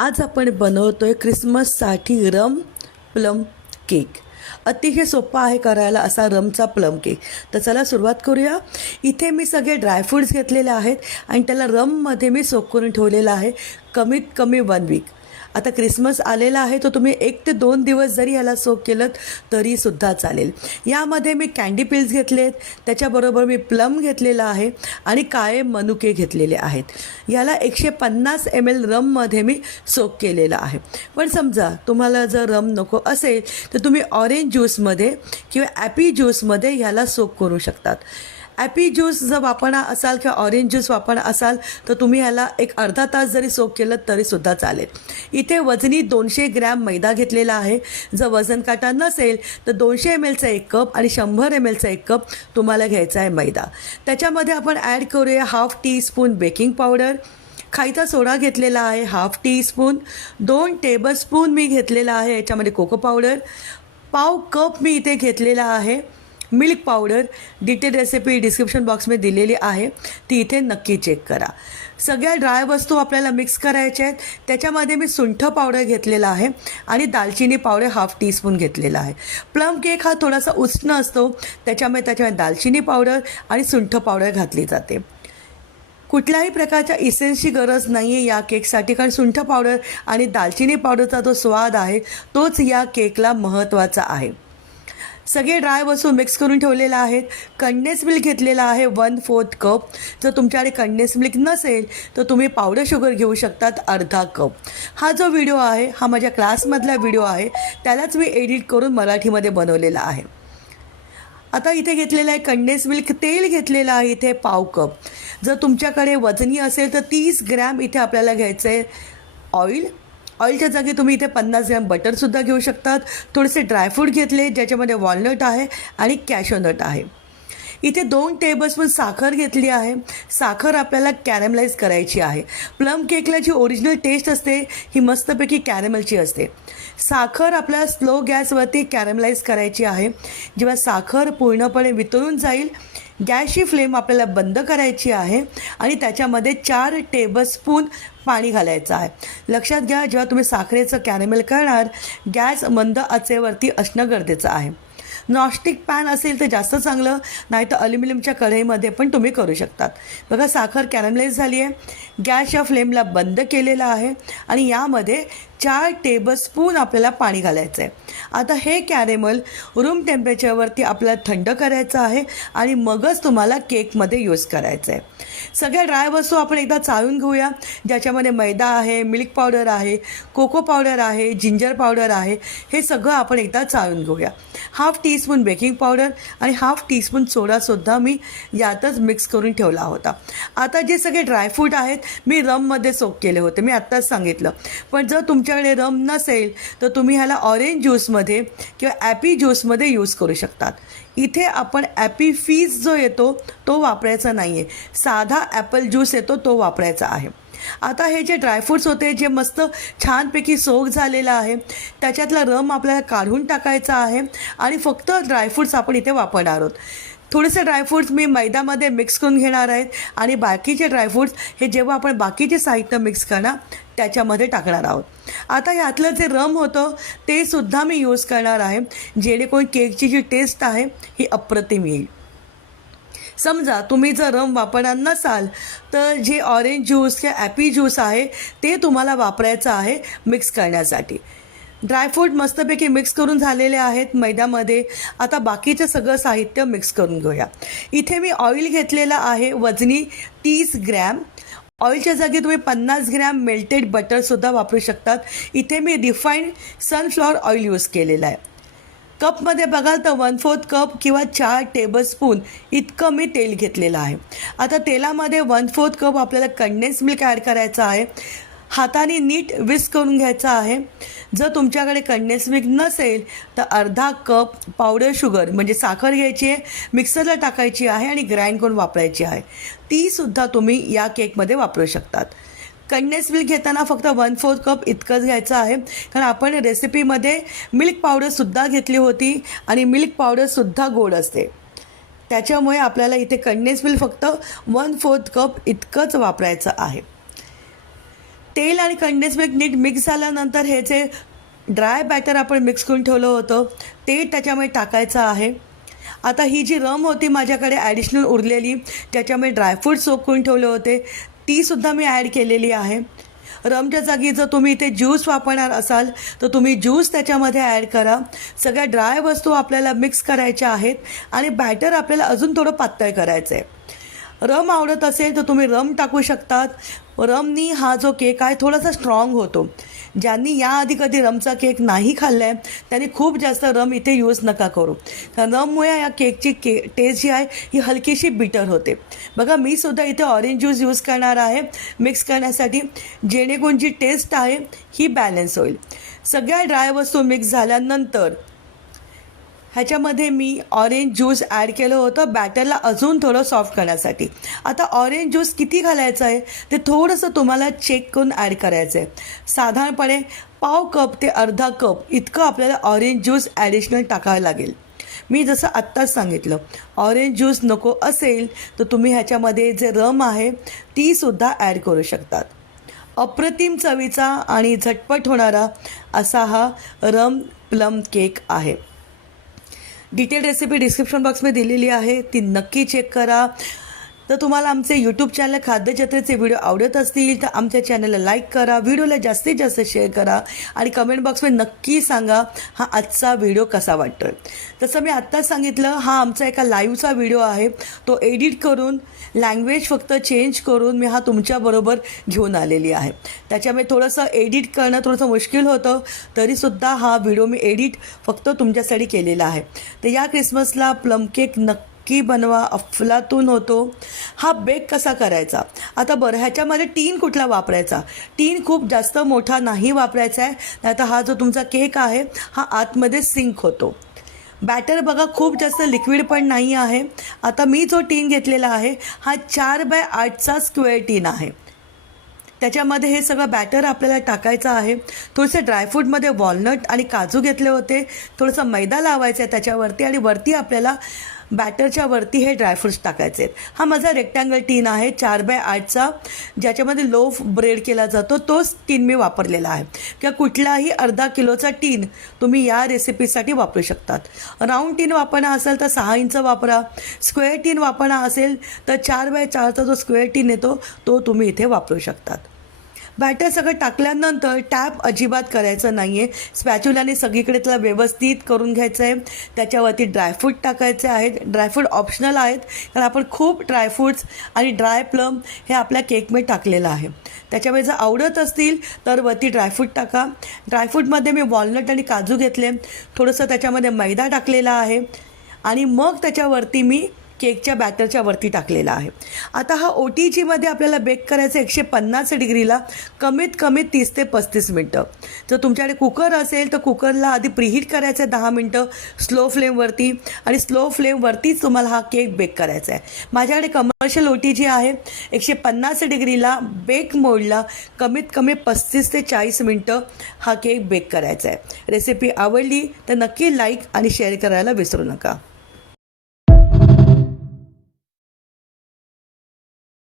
आज आपण बनवतोय क्रिसमससाठी रम प्लम केक. अतिशय सोपा आहे करायला असा रमचा प्लम केक. तर चला सुरुवात करूया. इथे मी सगळे ड्रायफ्रूट्स घेतलेले आहेत आणि त्याला रममध्ये मी सोक करून ठेवलेलं आहे कमीत कमी 1 वीक. आता क्रिसमस आलेला आहे तर तुम्ही 1 ते 2 दिवस जरी ह्याला सोक केलं तरीसुद्धा चालेल. यामध्ये मी कँडी पिल्स घेतलेत, त्याच्याबरोबर मी प्लम घेतलेला आहे आणि काळे मनुके घेतलेले आहेत. याला 150 ml रममध्ये मी सोक केलेलं आहे. पण समजा तुम्हाला जर रम नको असेल तर तुम्ही ऑरेंज ज्यूसमध्ये किंवा ॲपी ज्यूसमध्ये ह्याला सोक करू शकतात. ॲपी ज्यूस जर वापरणार असाल किंवा ऑरेंज ज्यूस वापरणार असाल तर तुम्ही ह्याला एक अर्धा तास जरी सोक केलं तरीसुद्धा चालेल. इथे वजनी 200 ग्रॅम मैदा घेतलेला आहे. जर वजन काटा नसेल तर 200 mlचा 1 कप आणि 100 mlचा 1 कप तुम्हाला घ्यायचा आहे मैदा. त्याच्यामध्ये आपण ॲड करूया ½ टीस्पून बेकिंग पावडर, खायचा सोडा घेतलेला आहे ½ टीस्पून, 2 टेबलस्पून मी घेतलेला आहे याच्यामध्ये कोको पावडर, पाव कप मी इथे घेतलेला आहे milk powder. Detail recipe description बॉक्समध्ये दिलेली आहे, ती इथे नक्की चेक करा. सगळ्या ड्राय वस्तू आपल्याला मिक्स करायच्या आहेत. त्याच्यामध्ये मी सुंठ पावडर घेतलेला आहे आणि दालचिनी पावडर ½ टीस्पून घेतलेला आहे. प्लम केक हा थोडासा उष्ण असतो, त्याच्यामध्ये दालचिनी पावडर आणि सुंठ पावडर घातली जाते. कुठल्याही प्रकारच्या इसेन्सची गरज नाही आहे या केकसाठी, कारण सुंठ पावडर आणि दालचिनी पावडरचा जो स्वाद आहे तोच या केकला महत्त्वाचा आहे. सगळे ड्राय वस्तू मिक्स करून ठेवलेला आहेत. कंडेन्स मिल्क घेतलेला आहे 1/4 कप. जर तुमच्याकडे कंडेन्स मिल्क नसेल तर तुम्ही पावडर शुगर घेऊ शकतात अर्धा कप. हा जो व्हिडिओ आहे हा माझ्या क्लासमधला व्हिडिओ आहे, त्यालाच मी एडिट करून मराठीमध्ये बनवलेला आहे. आता इथे घेतलेलं आहे कंडेन्स मिल्क. तेल घेतलेलं आहे इथे ½ कप. जर तुमच्याकडे वजनी असेल तर 30 ग्रॅम इथे आपल्याला घ्यायचं आहे ऑइल. ऑइलच्या जागी तुम्ही इथे 50 ग्रॅम बटरसुद्धा घेऊ शकतात. थोडेसे ड्रायफ्रूट घेतले ज्याच्यामध्ये वॉलनट आहे आणि कॅशोनट आहे. इथे 2 टेबलस्पून साखर घेतली आहे. साखर आपल्याला कॅरमलाइज करायची आहे. प्लम केकला जी ओरिजिनल टेस्ट असते ही मस्तपैकी कॅरमलची असते. साखर आपल्याला स्लो गॅसवरती कॅरमलाइज करायची आहे. जेव्हा साखर पूर्णपणे वितळून जाईल गॅसची फ्लेम आपल्याला बंद करायची आहे आणि त्याच्यामध्ये 4 टेबलस्पून पाणी घालायचं आहे. लक्षात घ्या, जेव्हा तुम्ही साखरेचं कॅरमेल करणार गॅस मंद आचेवरती असणं गरजेचं आहे. नॉनस्टिक पॅन असेल तर जास्त चांगलं, नाही तर अल्युमिनियमच्या कढईमध्ये पण तुम्ही करू शकतात. बघा साखर कॅरमलाइज झाली आहे. गॅसच्या फ्लेमला बंद केलेला आहे आणि यामध्ये 4 टेबलस्पून आपल्याला पाणी घालायचं आहे. आता हे कॅरेमल रूम टेम्परेचरवरती आपल्याला थंड करायचं आहे आणि मगच तुम्हाला केकमध्ये यूज करायचं आहे. सगळ्या ड्राय वस्तू आपण एकदा चाळून घेऊया, ज्याच्यामध्ये मैदा आहे, मिल्क पावडर आहे, कोको पावडर आहे, जिंजर पावडर आहे. हे सगळं आपण एकदा चाळून घेऊया. ½ टीस्पून बेकिंग पावडर आणि ½ टीस्पून सोडासुद्धा मी यातच मिक्स करून ठेवला होता. आता जे सगळे ड्रायफ्रूट आहेत मी रममध्ये सोक केले होते, मी आत्ताच सांगितलं. पण जर तुमच्याकडे रम नसेल तर तुम्ही ह्याला ऑरेंज ज्यूसमध्ये किंवा ॲपी ज्यूसमध्ये यूज करू शकतात. इथे आपण ॲपी फीज जो येतो तो वापरायचा नाही आहे, साधा ॲपल ज्यूस येतो तो वापरायचा आहे. आता हे जे ड्रायफ्रूट्स होते जे मस्त छानपैकी सोक झालेलं आहे त्याच्यातला रम आपल्याला काढून टाकायचा आहे आणि फक्त ड्रायफ्रूट्स आपण इथे वापरणार आहोत. थोडेसे ड्रायफ्रूट्स मी मैद्यामध्ये मिक्स करून घेणार आहेत आणि बाकीचे ड्रायफ्रूट्स हे जेव्हा आपण बाकीचे साहित्य मिक्स करणार त्याच्यामध्ये टाकणार आहोत. आता ह्यातलं जे रम होतं ते सुद्धा मी यूज करणार आहे, जेणेकरून केकची जी टेस्ट आहे ही अप्रतिम येईल. समजा तुम्ही जर रम वापरणार नसाल तर जे ऑरेंज ज्यूस किंवा ॲपी ज्यूस आहे ते तुम्हाला वापरायचं आहे मिक्स करण्यासाठी. ड्रायफ्रूट मस्तपैकी मिक्स करून झालेले आहेत मैद्यामध्ये. आता बाकीचं सगळं साहित्य मिक्स करून घेऊया. इथे मी ऑइल घेतलेलं आहे वजनी 30 ग्रॅम. ऑइलच्या जागी तुम्ही 50 ग्रॅम मेल्टेड बटरसुद्धा वापरू शकतात. इथे मी रिफाईंड सनफ्लॉवर ऑइल यूज केलेलं आहे. कपमध्ये बघाल तर 1/4 कप किंवा 4 टेबलस्पून इतकं मी तेल घेतलेलं आहे. आता तेलामध्ये 1/4 कप आपल्याला कंडेन्स मिल्क ॲड करायचं आहे. हाताने नीट विस्क करून घ्यायचं आहे. जर तुमच्याकडे कंडेन्स मिल्क नसेल तर अर्धा कप पावडर शुगर म्हणजे साखर घ्यायची आहे, मिक्सरला टाकायची आहे आणि ग्राइंड करून वापरायची आहे. तीसुद्धा तुम्ही या केकमध्ये वापरू शकतात. कंडेन्स मिल्क घेताना फक्त 1/4 कप इतकंच घ्यायचं आहे, कारण आपण रेसिपीमध्ये मिल्क पावडरसुद्धा घेतली होती आणि मिल्क पावडरसुद्धा गोड असते. त्याच्यामुळे आपल्याला इथे कंडेन्स मिल्क फक्त 1/4 कप इतकंच वापरायचं आहे. तेल आणि कंडेन्स मिल्क नीट मिक्स झाल्यानंतर हे जे ड्राय बॅटर आपण मिक्स करून ठेवलं होतं ते त्याच्यामध्ये टाकायचं आहे. आता ही जी रम होती माझ्याकडे ॲडिशनल उरलेली, त्याच्यामध्ये ड्रायफ्रूट सोक करून ठेवले होते, तीसुद्धा मी ॲड केलेली आहे. रमच्या जागी जर तुम्ही इथे ज्यूस वापरणार असाल तर तुम्ही ज्यूस त्याच्यामध्ये ॲड करा. सगळ्या ड्राय वस्तू आपल्याला मिक्स करायच्या आहेत आणि बॅटर आपल्याला अजून थोडं पातळ करायचं आहे. रम आवडत असेल तर तुम्ही रम टाकू शकतात. रमनी हा जो केक आहे थोडासा स्ट्रॉंग होतो. ज्यांनी याआधी कधी रमचा केक नाही खाल्ला आहे त्यांनी खूप जास्त रम इथे यूज नका करू, कारण रममुळे या केकची टेस्ट जी आहे ही हलकीशी बिटर होते. बघा मी सुद्धा इथे ऑरेंज ज्यूस यूज करणार आहे मिक्स करण्यासाठी, जेणेकरून जी टेस्ट आहे ही बॅलन्स होईल. सगळ्या ड्राय वस्तू मिक्स झाल्यानंतर ह्याच्यामध्ये मी ऑरेंज ज्यूस ॲड केलं होतं बॅटरला अजून थोडं सॉफ्ट करण्यासाठी. आता ऑरेंज ज्यूस किती घालायचं आहे ते थोडंसं तुम्हाला चेक करून ॲड करायचं आहे. साधारणपणे पाव कप ते अर्धा कप इतकं आपल्याला ऑरेंज ज्यूस ॲडिशनल टाकावं लागेल. मी जसं आत्ताच सांगितलं, ऑरेंज ज्यूस नको असेल तर तुम्ही ह्याच्यामध्ये जे रम आहे तीसुद्धा ॲड करू शकतात. अप्रतिम चवीचा आणि झटपट होणारा असा हा रम प्लम केक आहे. डिटेल रेसिपी डिस्क्रिप्शन बॉक्समध्ये दिलेली आहे, ती नक्की चेक करा. तर तुम्हाला आमचे यूट्यूब चॅनल खाद्यजत्रेचे व्हिडिओ आवडत असतील तर आमच्या चॅनलला लाईक करा, व्हिडिओला जास्तीत जास्त शेअर करा आणि कमेंट बॉक्समध्ये नक्की सांगा हा आजचा व्हिडिओ कसा वाटतो आहे. तसं मी आत्ताच सांगितलं, हा आमचा एका लाईव्हचा व्हिडिओ आहे. तो एडिट करून लँग्वेज फक्त चेंज करून मी हा तुमच्याबरोबर घेऊन आलेली आहे. त्याच्यामुळे थोडंसं एडिट करणं थोडंसं मुश्किल होतं, तरीसुद्धा हा व्हिडिओ मी एडिट फक्त तुमच्यासाठी केलेला आहे. तर या क्रिसमसला प्लम केक नक्की बनवा, अफलातून होतो. हा बेक कसा करायचा? आता बरं, ह्याच्यामध्ये टीन कुठला वापरायचा? टीन खूप जास्त मोठा नाही वापरायचा आहे, नाही तर हा जो तुमचा केक आहे हा आतमध्ये सिंक होतो. बॅटर बघा खूप जास्त लिक्विड पण नाही आहे. आता मी जो टीन घेतलेला आहे हा 4x8चा स्क्वेअर टीन आहे. त्याच्यामध्ये हे सगळं बॅटर आपल्याला टाकायचं आहे. थोडेसे ड्रायफ्रूटमध्ये वॉलनट आणि काजू घेतले होते, थोडंसं मैदा लावायचा आहे त्याच्यावरती आणि वरती आपल्याला बॅटरच्या वरती हे ड्रायफ्रूट्स टाकायचे आहेत. हा माझा रेक्टँगल टीन आहे 4x8चा, ज्याच्यामध्ये लोफ ब्रेड केला जातो, तोच टीन मी वापरलेला आहे. किंवा कुठलाही अर्धा किलोचा टीन तुम्ही या रेसिपीसाठी वापरू शकतात. राऊंड टीन वापरणार असेल तर 6 इंच वापरा. स्क्वेअर टीन वापरणार असेल तर 4x4चा जो स्क्वेअर टीन येतो तो तुम्ही इथे वापरू शकतात. बॅटर सगळं टाकल्यानंतर टॅप अजिबात करायचं नाही आहे. स्पॅच्युलाने सगळीकडे त्याला व्यवस्थित करून घ्यायचं आहे. त्याच्यावरती ड्रायफ्रूट टाकायचे आहेत. ड्रायफ्रूट ऑप्शनल आहेत, कारण आपण खूप ड्रायफ्रूट्स आणि ड्राय प्लम हे आपल्या केकमध्ये टाकलेलं आहे. त्याच्यामुळे जर आवडत असतील तर वरती ड्रायफ्रूट टाका. ड्रायफ्रूटमध्ये मी वॉलनट आणि काजू घेतले, थोडंसं त्याच्यामध्ये मैदा टाकलेला आहे आणि मग त्याच्यावरती मी केकच्या बॅटरच्या वरती टाकलेला आहे. आता हा OTGमध्ये आपल्याला बेक करायचं 150 डिग्रीला कमीत कमी 30 ते 35 मिनटं. जर तुमच्याकडे कुकर असेल तर कुकरला आधी प्रीहीट करायचं आहे 10 मिनटं स्लो फ्लेमवरती, आणि स्लो फ्लेमवरतीच तुम्हाला हा केक बेक करायचा आहे. माझ्याकडे कमर्शियल OTG आहे. 150 डिग्रीला बेक मोडला कमीत कमी 35 ते 40 मिनटं हा केक बेक करायचा आहे. रेसिपी आवडली तर नक्की लाईक आणि शेअर करायला विसरू नका.